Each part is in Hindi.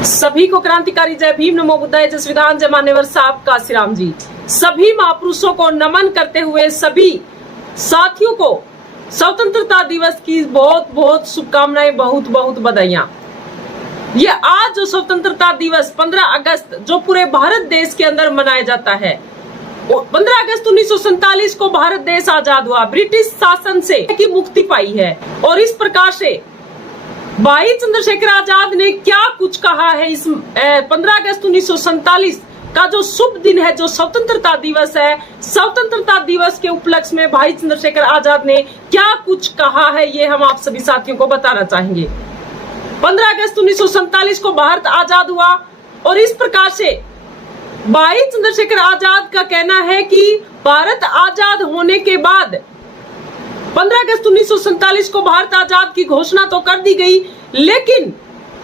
सभी को क्रांतिकारी जय भीम, नमो बुद्धाय, जय संविधान, जय मान्यवर साहब का श्रीराम जी। सभी महापुरुषों को नमन करते हुए सभी साथियों को स्वतंत्रता दिवस की बहुत बहुत शुभकामनाएं, बहुत बहुत बधाइयां। ये आज जो स्वतंत्रता दिवस 15 अगस्त जो पूरे भारत देश के अंदर मनाया जाता है, 15 अगस्त 1947 को भारत देश आजाद हुआ, ब्रिटिश शासन से की मुक्ति पाई है। और इस प्रकार से भाई चंद्रशेखर आजाद ने क्या कुछ कहा है इस 15 अगस्त 1947 का जो शुभ दिन है, जो स्वतंत्रता दिवस है, स्वतंत्रता दिवस के उपलक्ष्य में भाई चंद्रशेखर आजाद ने क्या कुछ कहा है, ये हम आप सभी साथियों को बताना चाहेंगे। 15 अगस्त 1947 को भारत आजाद हुआ और इस प्रकार से भाई चंद्रशेखर आजाद का कहना है कि भारत आजाद होने के बाद 15 अगस्त 1947 को भारत आजाद की घोषणा तो कर दी गई, लेकिन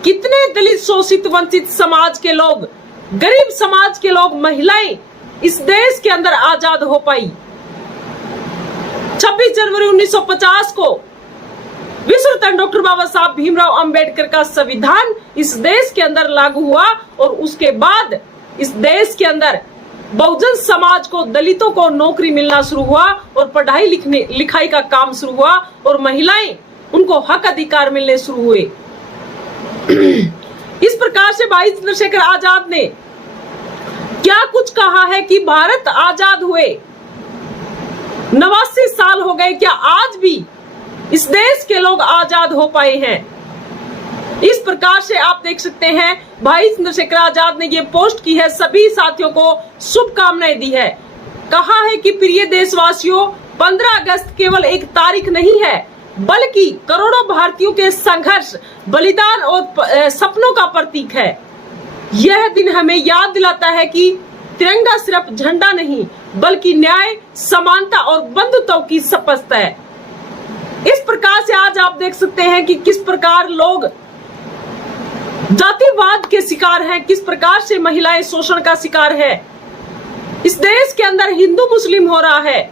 कितने दलित, शोषित, वंचित समाज के लोग, गरीब समाज के लोग, महिलाएं इस देश के अंदर आजाद हो पाई। 26 जनवरी 1950 को विश्व रत्न डॉक्टर बाबा साहब भीमराव अंबेडकर का संविधान इस देश के अंदर लागू हुआ और उसके बाद इस देश के अंदर बहुजन समाज को, दलितों को नौकरी मिलना शुरू हुआ और पढ़ाई लिखाई का काम शुरू हुआ और महिलाएं, उनको हक अधिकार मिलने शुरू हुए। इस प्रकार से भाई चंद्रशेखर आजाद ने क्या कुछ कहा है कि भारत आजाद हुए 89 साल हो गए, क्या आज भी इस देश के लोग आजाद हो पाए हैं? इस प्रकार से आप देख सकते हैं भाई चंद्रशेखर आजाद ने ये पोस्ट की है, सभी साथियों को शुभकामनाएं दी है। कहा है कि प्रिय देशवासियों, 15 अगस्त केवल एक तारीख नहीं है, बल्कि करोड़ों भारतीयों के संघर्ष, बलिदान और सपनों का प्रतीक है। यह दिन हमें याद दिलाता है कि तिरंगा सिर्फ झंडा नहीं, बल्कि न्याय, समानता और बंधुत्व की शपथ है। इस प्रकार से आज आप देख सकते हैं कि किस प्रकार लोग जातिवाद के शिकार हैं, किस प्रकार से महिलाएं शोषण का शिकार है। इस देश के अंदर हिंदू मुस्लिम हो रहा है,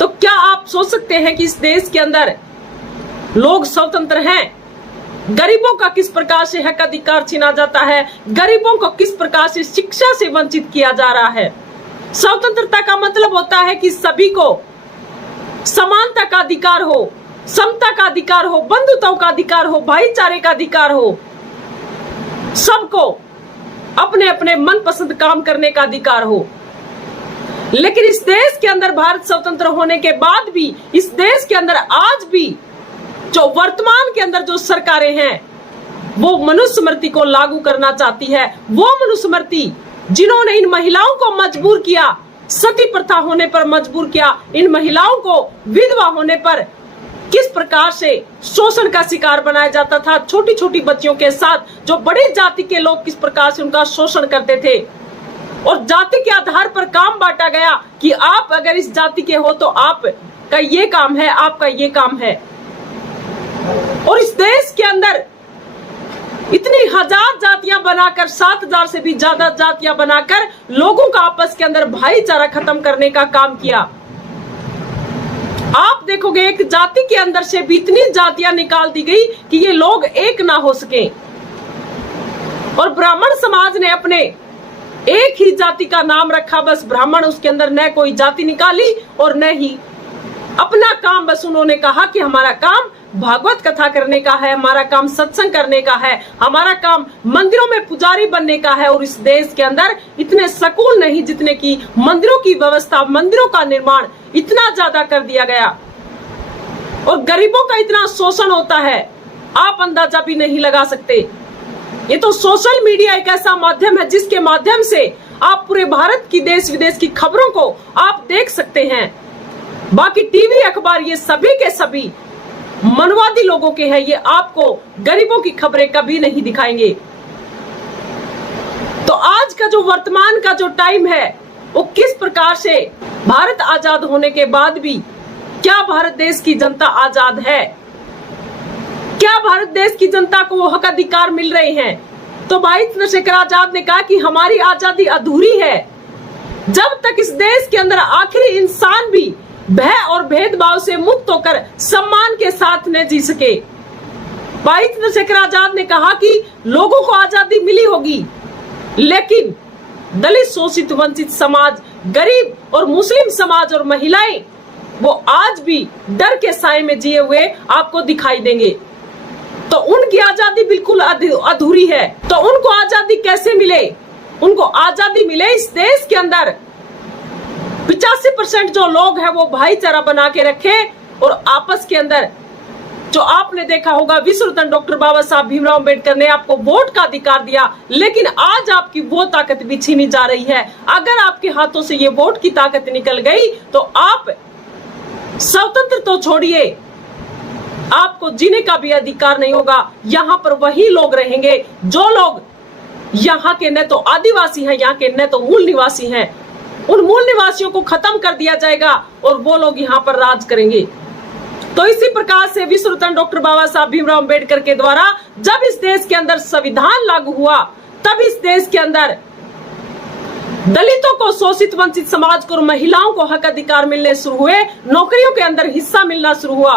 तो क्या आप सोच सकते हैं कि इस देश के अंदर लोग स्वतंत्र हैं? गरीबों का किस प्रकार से हक अधिकार छीना जाता है, गरीबों को किस प्रकार से शिक्षा से वंचित किया जा रहा है। स्वतंत्रता का मतलब होता है कि सभी को समानता का अधिकार हो, समता का अधिकार हो, बंधुत्व का अधिकार हो, भाईचारे का अधिकार हो, सबको अपने अपने मनपसंद काम करने का अधिकार हो। लेकिन इस देश के अंदर भारत स्वतंत्र होने के बाद भी, इस देश के अंदर आज भी जो वर्तमान के अंदर जो सरकारें हैं, वो मनुस्मृति को लागू करना चाहती है। वो मनुस्मृति जिन्होंने इन महिलाओं को मजबूर किया, सती प्रथा होने पर मजबूर किया, इन महिलाओं को विधवा होने पर किस प्रकार से शोषण का शिकार बनाया जाता था, छोटी छोटी बच्चियों के साथ जो बड़ी जाति के लोग किस प्रकार से उनका शोषण करते थे और जाति के आधार पर काम बांटा गया कि आप अगर इस जाति के हो तो आपका ये काम है, आपका ये काम है। और इस देश के अंदर इतनी हजार जातियां बनाकर, 7000 से भी ज्यादा जातियां बनाकर लोगों का आपस के अंदर भाईचारा खत्म करने का काम किया। आप देखोगे एक जाति के अंदर से भी इतनी जातियां निकाल दी गई कि ये लोग एक ना हो सके। और ब्राह्मण समाज ने अपने एक ही जाति का नाम रखा, बस ब्राह्मण, उसके अंदर न कोई जाति निकाली और न ही अपना काम, बस उन्होंने कहा कि हमारा काम भागवत कथा करने का है, हमारा काम सत्संग करने का है, हमारा काम मंदिरों में पुजारी बनने का है। और इस देश के अंदर इतने स्कूल नहीं जितने की मंदिरों की व्यवस्था, मंदिरों का निर्माण इतना ज्यादा कर दिया गया और गरीबों का इतना शोषण होता है, आप अंदाजा भी नहीं लगा सकते। ये तो सोशल मीडिया एक ऐसा माध्यम है जिसके माध्यम से आप पूरे भारत की, देश विदेश की खबरों को आप देख सकते हैं। बाकी टीवी, अखबार, ये सभी के सभी मनवादी लोगों के हैं, ये आपको गरीबों की खबरें कभी नहीं दिखाएंगे। तो आज का जो वर्तमान का जो टाइम है, वो किस प्रकार से भारत आजाद होने के बाद भी क्या भारत देश की जनता आजाद है? क्या भारत देश की जनता को वो हक अधिकार मिल रहे हैं? तो भाई चंद्रशेखर आजाद ने कहा कि हमारी आजादी अधूरी है जब तक इस देश के अंदर आखिरी इंसान भी भय और भेदभाव से मुक्त होकर सम्मान के साथ न जी सके। भाई चंद्रशेखर आजाद ने कहा कि लोगों को आजादी मिली होगी, लेकिन दलित, शोषित, वंचित समाज, गरीब और मुस्लिम समाज और महिलाएं वो आज भी डर के साए में जिए हुए आपको दिखाई देंगे। तो उनकी आजादी बिल्कुल अधूरी है। तो उनको आजादी कैसे मिले? उनको आजादी मिले इस देश के अंदर 85% जो लोग हैं वो भाईचारा बना के रखे और आपस के अंदर, जो आपने देखा होगा विश्व रत्न डॉक्टर बाबा साहब भीमराव अंबेडकर ने आपको वोट का अधिकार दिया, लेकिन आज आपकी वो ताकत भी छीनी जा रही है। अगर आपके हाथों से ये वोट की ताकत निकल गई तो आप स्वतंत्र तो छोड़िए, आपको जीने का भी अधिकार नहीं होगा। यहाँ पर वही लोग रहेंगे जो लोग यहाँ के न तो आदिवासी हैं, यहाँ के न तो मूल निवासी हैं। उन मूल निवासियों को खत्म कर दिया जाएगा और वो लोग यहाँ पर राज करेंगे। तो इसी प्रकार से विश्व रत्न डॉक्टर बाबा साहब भीमराव अंबेडकर के द्वारा जब इस देश के अंदर संविधान लागू हुआ, तब इस देश के अंदर दलितों को, शोषित वंचित समाज को और महिलाओं को हक अधिकार मिलने शुरू हुए, नौकरियों के अंदर हिस्सा मिलना शुरू हुआ।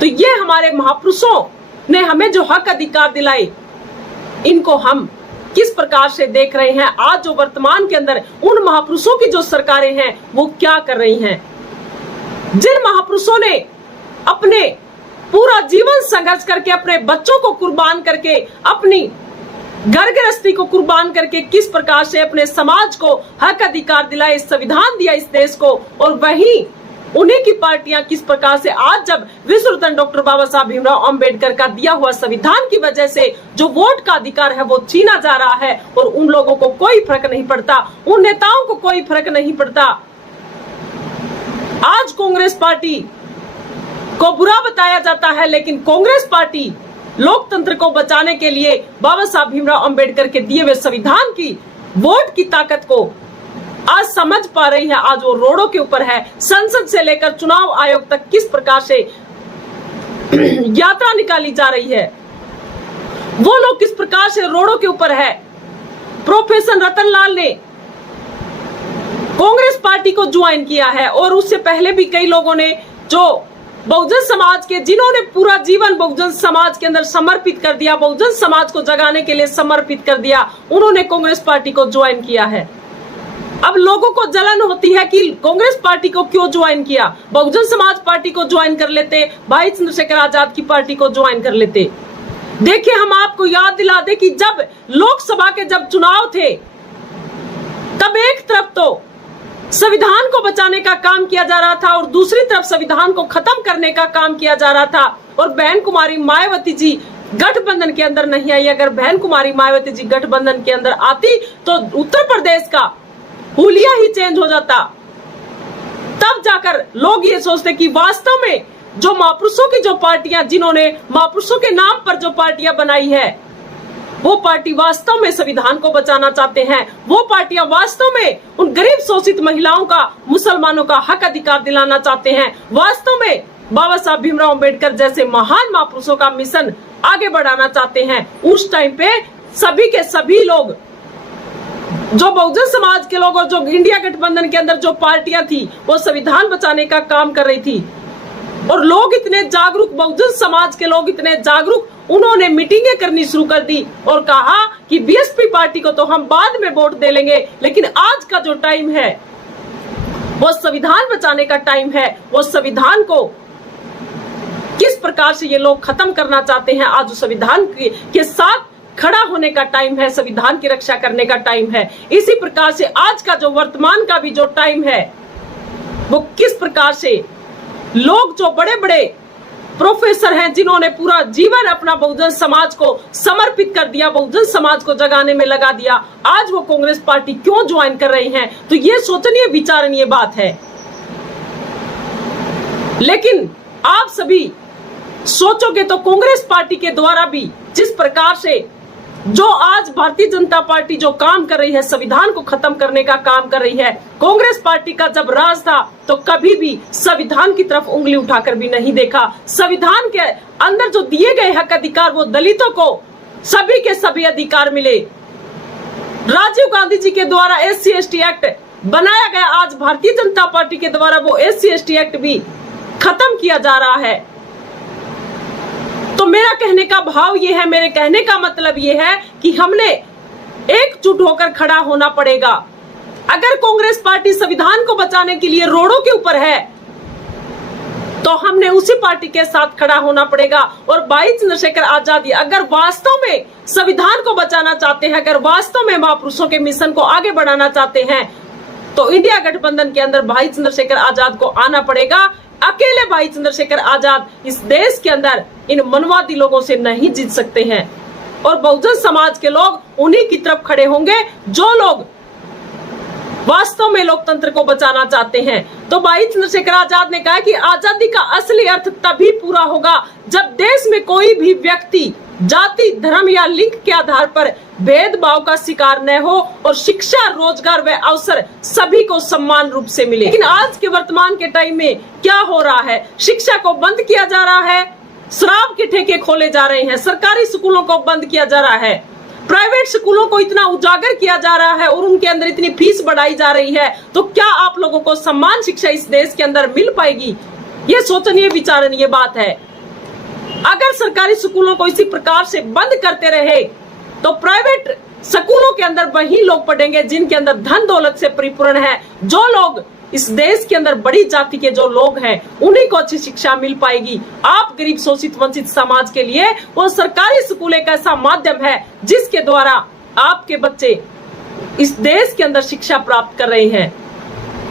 तो ये हमारे महापुरुषों ने हमें जो हक अधिकार दिलाए, इनको हम किस प्रकार से देख रहे हैं? आज जो वर्तमान के अंदर उन महापुरुषों की जो सरकारें हैं वो क्या कर रही हैं? जिन महापुरुषों ने अपने पूरा जीवन संघर्ष करके, अपने बच्चों को कुर्बान करके, अपनी घर गृहस्थी को कुर्बान करके किस प्रकार से अपने समाज को हक अधिकार दिलाए, संविधान दिया इस देश को, और वहीं उन्हीं की पार्टियां किस प्रकार से आज जब विश्व रत्न डॉक्टर बाबा साहब भीमराव अंबेडकर का दिया हुआ संविधान की वजह से जो वोट का अधिकार है वो छीना जा रहा है, और उन लोगों को कोई फर्क नहीं पड़ता, उन नेताओं को कोई फर्क नहीं पड़ता। आज कांग्रेस पार्टी को बुरा बताया जाता है, लेकिन कांग्रेस पार्टी लोकतंत्र को बचाने के लिए बाबा साहब भीमराव अंबेडकर के दिए हुए संविधान की वोट की ताकत को आज समझ पा रही है। आज वो रोडों के ऊपर है, संसद से लेकर चुनाव आयोग तक किस प्रकार से यात्रा निकाली जा रही है, वो लोग किस प्रकार से रोडों के ऊपर है। प्रोफेसर रतनलाल ने कांग्रेस पार्टी को ज्वाइन किया है, और उससे पहले भी कई लोगों ने जो बहुजन समाज के, जिन्होंने पूरा जीवन बहुजन समाज के अंदर समर्पित कर दिया, बहुजन समाज को जगाने के लिए समर्पित कर दिया, उन्होंने कांग्रेस पार्टी को ज्वाइन किया है। अब लोगों को जलन होती है कि कांग्रेस पार्टी को क्यों ज्वाइन किया, बहुजन समाज पार्टी को ज्वाइन कर लेते, भाई चंद्रशेखर आजाद की पार्टी को ज्वाइन कर लेते। देखिए, हम आपको याद दिला दे कि जब लोकसभा के जब चुनाव थे, तब एक तरफ तो संविधान को बचाने का काम किया जा रहा था और दूसरी तरफ संविधान को खत्म करने का काम किया जा रहा था। और बहन कुमारी मायावती जी गठबंधन के अंदर नहीं आई। अगर बहन कुमारी मायावती जी गठबंधन के अंदर आती तो उत्तर प्रदेश का हुलिया ही चेंज हो जाता। तब जाकर लोग ये सोचते कि वास्तव में जो महापुरुषों की जो पार्टियां, जिन्होंने महापुरुषों के नाम पर जो पार्टियां बनाई है, वो पार्टी वास्तव में संविधान को बचाना चाहते हैं। वो पार्टियां वास्तव में उन गरीब शोषित महिलाओं का, मुसलमानों का हक अधिकार दिलाना चाहते हैं। वास्तव में बाबा साहब भीमराव अंबेडकर जैसे महान महापुरुषों का मिशन आगे बढ़ाना चाहते हैं। उस टाइम पे सभी के सभी लोग, जो बहुजन समाज के लोग और जो इंडिया गठबंधन के अंदर जो पार्टियां थी, वो संविधान बचाने का काम कर रही थी। और लोग इतने जागरूक, बहुजन समाज के लोग इतने जागरूक, उन्होंने मीटिंगें करनी शुरू कर दी और कहा कि बीएसपी पार्टी को तो हम बाद में वोट दे लेंगे, लेकिन आज का जो टाइम है वो संविधान बचाने का टाइम है। वो संविधान को किस प्रकार से ये लोग खत्म करना चाहते हैं, आज संविधान के साथ खड़ा होने का टाइम है, संविधान की रक्षा करने का टाइम है। इसी प्रकार से आज का जो वर्तमान का भी जो टाइम है, वो किस प्रकार से लोग जो बड़े बड़े प्रोफेसर हैं, जिन्होंने पूरा जीवन अपना बहुजन समाज को समर्पित कर दिया, बहुजन समाज को जगाने में लगा दिया, आज वो कांग्रेस पार्टी क्यों ज्वाइन कर रही हैं? तो ये सोचनीय विचारणीय बात है। लेकिन आप सभी सोचोगे तो कांग्रेस पार्टी के द्वारा भी जिस प्रकार से जो आज भारतीय जनता पार्टी जो काम कर रही है, संविधान को खत्म करने का काम कर रही है, कांग्रेस पार्टी का जब राज था तो कभी भी संविधान की तरफ उंगली उठाकर भी नहीं देखा। संविधान के अंदर जो दिए गए हक अधिकार, वो दलितों को सभी के सभी अधिकार मिले। राजीव गांधी जी के द्वारा SC/ST एक्ट बनाया गया, आज भारतीय जनता पार्टी के द्वारा वो SC/ST एक्ट भी खत्म किया जा रहा है। तो मेरा कहने का भाव ये है, मेरे कहने का मतलब ये है कि हमने एकजुट होकर खड़ा होना पड़ेगा। अगर कांग्रेस पार्टी संविधान को बचाने के लिए रोडों के ऊपर है तो हमने उसी पार्टी के साथ खड़ा होना पड़ेगा। और भाई चंद्रशेखर आजाद अगर वास्तव में संविधान को बचाना चाहते हैं, अगर वास्तव में महापुरुषों के मिशन को आगे बढ़ाना चाहते हैं, तो इंडिया गठबंधन के अंदर भाई चंद्रशेखर आजाद को आना पड़ेगा। अकेले भाई चंद्रशेखर आजाद इस देश के अंदर इन मनवादी लोगों से नहीं जीत सकते हैं। और बहुजन समाज के लोग उन्हीं की तरफ खड़े होंगे जो लोग वास्तव में लोकतंत्र को बचाना चाहते हैं। तो भाई चंद्रशेखर आजाद ने कहा कि आजादी का असली अर्थ तभी पूरा होगा जब देश में कोई भी व्यक्ति जाति, धर्म या लिंग के आधार पर भेदभाव का शिकार न हो और शिक्षा, रोजगार व अवसर सभी को समान रूप से मिले। लेकिन आज के वर्तमान के टाइम में क्या हो रहा है? शिक्षा को बंद किया जा रहा है, शराब के ठेके खोले जा रहे हैं, सरकारी स्कूलों को बंद किया जा रहा है, प्राइवेट स्कूलों को इतना उजागर किया जा रहा है और उनके अंदर इतनी फीस बढ़ाई जा रही है। तो क्या आप लोगों को समान शिक्षा इस देश के अंदर मिल पाएगी? ये सोचनीय विचारणीय बात है। अगर सरकारी स्कूलों को इसी प्रकार से बंद करते रहे तो प्राइवेट स्कूलों के अंदर वही लोग पढ़ेंगे जिनके अंदर धन दौलत से परिपूर्ण है। जो लोग इस देश के अंदर बड़ी जाति के जो लोग हैं उन्हीं को अच्छी शिक्षा मिल पाएगी। आप गरीब, शोषित, वंचित समाज के लिए वो सरकारी स्कूल एक ऐसा माध्यम है जिसके द्वारा आपके बच्चे इस देश के अंदर शिक्षा प्राप्त कर रहे हैं।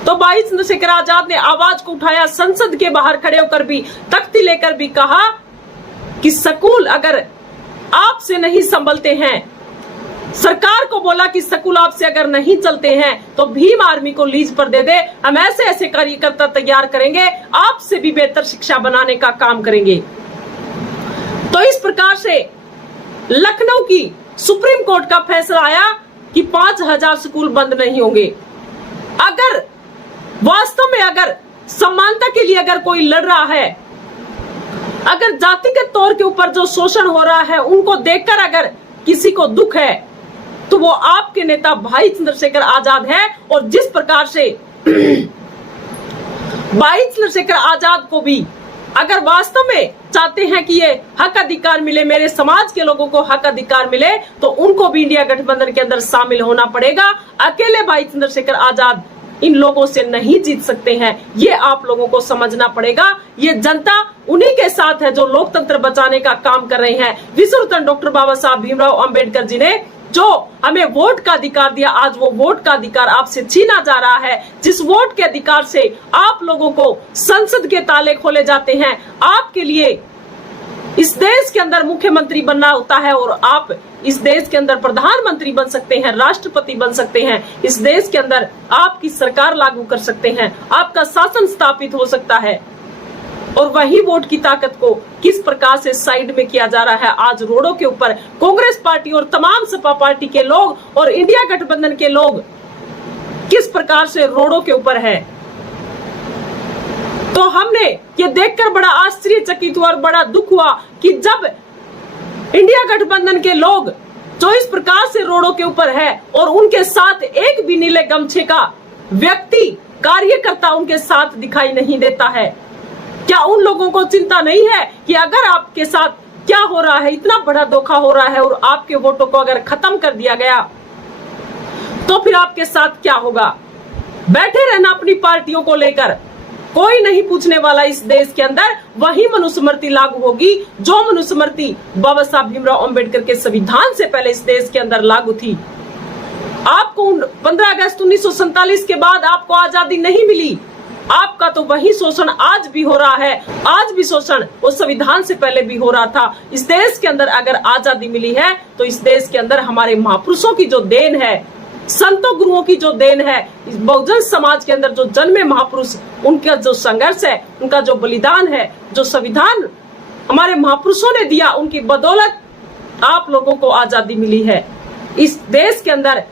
तो भाई चंद्रशेखर आजाद ने आवाज को उठाया, संसद के बाहर खड़े होकर भी, तख्ती लेकर भी कहा कि स्कूल अगर आपसे नहीं संभलते हैं, सरकार को बोला कि स्कूल आपसे अगर नहीं चलते हैं तो भीम आर्मी को लीज पर दे दे, हम ऐसे ऐसे कार्यकर्ता तैयार करेंगे, आपसे भी बेहतर शिक्षा बनाने का काम करेंगे। तो इस प्रकार से लखनऊ की सुप्रीम कोर्ट का फैसला आया कि 5000 स्कूल बंद नहीं होंगे। अगर वास्तव में अगर समानता के लिए अगर कोई लड़ रहा है, अगर जातिगत तौर के ऊपर जो शोषण हो रहा है उनको देखकर अगर किसी को दुख है तो वो आपके नेता भाई चंद्रशेखर आजाद है। और जिस प्रकार से भाई चंद्रशेखर आजाद को भी अगर वास्तव में चाहते हैं कि ये हक अधिकार मिले, मेरे समाज के लोगों को हक अधिकार मिले, तो उनको भी इंडिया गठबंधन के अंदर शामिल होना पड़ेगा। अकेले भाई चंद्रशेखर आजाद इन लोगों से नहीं जीत सकते हैं, ये आप लोगों को समझना पड़ेगा। ये जनता उन्हीं के साथ है जो लोकतंत्र बचाने का काम कर रहे हैं। विश्वरत्न डॉक्टर बाबा साहब भीमराव अंबेडकर जी ने जो हमें वोट का अधिकार दिया, आज वो वोट का अधिकार आपसे छीना जा रहा है। जिस वोट के अधिकार से आप लोगों को संसद के ताले खोले जाते हैं, आपके लिए इस देश के अंदर मुख्यमंत्री बनना होता है और आप इस देश के अंदर प्रधानमंत्री बन सकते हैं, राष्ट्रपति बन सकते हैं, इस देश के अंदर आपकी सरकार लागू कर सकते हैं, आपका शासन स्थापित हो सकता है। और वही वोट की ताकत को किस प्रकार से साइड में किया जा रहा है। आज रोडों के ऊपर कांग्रेस पार्टी और तमाम सपा पार्टी के लोग और इंडिया गठबंधन के लोग किस प्रकार से रोडों के ऊपर है। तो हमने ये देखकर बड़ा आश्चर्यचकित हुआ और बड़ा दुख हुआ कि जब इंडिया गठबंधन के लोग जो इस प्रकार से रोडों के ऊपर है और उनके साथ एक भी नीले गमछे का व्यक्ति, कार्यकर्ता उनके साथ दिखाई नहीं देता है। क्या उन लोगों को चिंता नहीं है कि अगर आपके साथ क्या हो रहा है, इतना बड़ा धोखा हो रहा है और आपके वोटों को अगर खत्म कर दिया गया तो फिर आपके साथ क्या होगा? बैठे रहना अपनी पार्टियों को लेकर, कोई नहीं पूछने वाला। इस देश के अंदर वही मनुस्मृति लागू होगी जो मनुस्मृति बाबा साहब भीमराव अंबेडकर के संविधान से पहले इस देश के अंदर लागू थी। आपको 15 अगस्त 1947 के बाद आपको आजादी नहीं मिली, आपका तो वही शोषण आज भी हो रहा है। आज भी शोषण उस संविधान से पहले भी हो रहा था। इस देश के अंदर अगर आजादी मिली है तो इस देश के अंदर हमारे महापुरुषों की जो देन है, संतों गुरुओं की जो देन है, इस बहुजन समाज के अंदर जो जन्मे महापुरुष, उनका जो संघर्ष है, उनका जो बलिदान है, जो संविधान हमारे महापुरुषों ने दिया, उनकी बदौलत आप लोगों को आजादी मिली है। इस देश के अंदर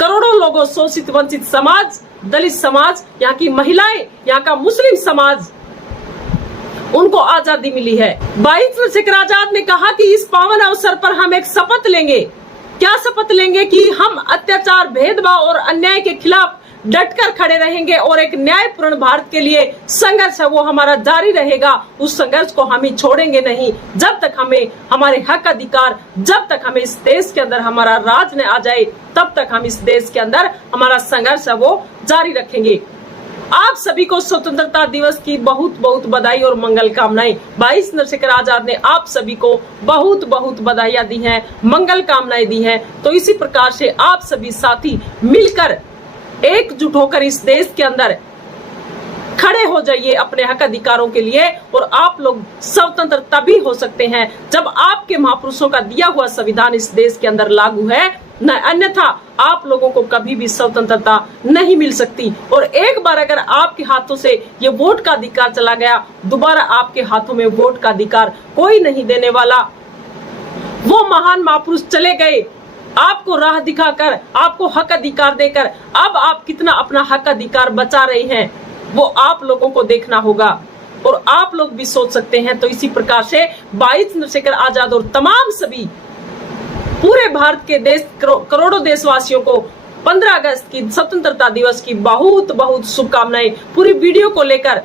करोड़ों लोगों, शोषित वंचित समाज, दलित समाज, यहाँ की महिलाएं, यहाँ का मुस्लिम समाज, उनको आजादी मिली है। भाई चंद्रशेखर आजाद ने कहा कि इस पावन अवसर पर हम एक शपथ लेंगे। क्या शपथ लेंगे? कि हम अत्याचार, भेदभाव और अन्याय के खिलाफ डटकर खड़े रहेंगे और एक न्यायपूर्ण भारत के लिए संघर्ष है वो हमारा जारी रहेगा। उस संघर्ष को हम ही छोड़ेंगे नहीं। जब तक हमें हमारे हक अधिकार, जब तक हमें इस देश के अंदर हमारा राज न आ जाए, तब तक हम इस देश के अंदर हमारा संघर्ष है वो जारी रखेंगे। आप सभी को स्वतंत्रता दिवस की बहुत बहुत बधाई और मंगल कामनाएं। भाई चंद्रशेखर आजाद ने आप सभी को बहुत बहुत बधाइयां दी हैं, मंगल कामनाएं दी हैं। तो इसी प्रकार से आप सभी साथी मिलकर एकजुट होकर इस देश के अंदर खड़े हो जाइए अपने हक अधिकारों के लिए। और आप लोग स्वतंत्र तभी हो सकते हैं जब आपके महापुरुषों का दिया हुआ संविधान इस देश के अंदर लागू है, न अन्यथा आप लोगों को कभी भी स्वतंत्रता नहीं मिल सकती। और एक बार अगर आपके हाथों से ये वोट का अधिकार चला गया, दोबारा आपके हाथों में वोट का अधिकार कोई नहीं देने वाला। वो महान महापुरुष चले गए आपको राह दिखाकर, आपको हक अधिकार देकर। अब आप कितना अपना हक अधिकार बचा रहे हैं वो आप लोगों को देखना होगा और आप लोग भी सोच सकते हैं। तो इसी प्रकार से भाई चंद्रशेखर आजाद और तमाम सभी पूरे भारत के देश करोड़ों देशवासियों को 15 अगस्त की स्वतंत्रता दिवस की बहुत बहुत शुभकामनाएं। पूरी वीडियो को लेकर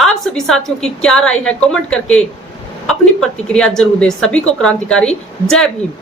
आप सभी साथियों की क्या राय है कमेंट करके अपनी प्रतिक्रिया जरूर दें। सभी को क्रांतिकारी जय भीम।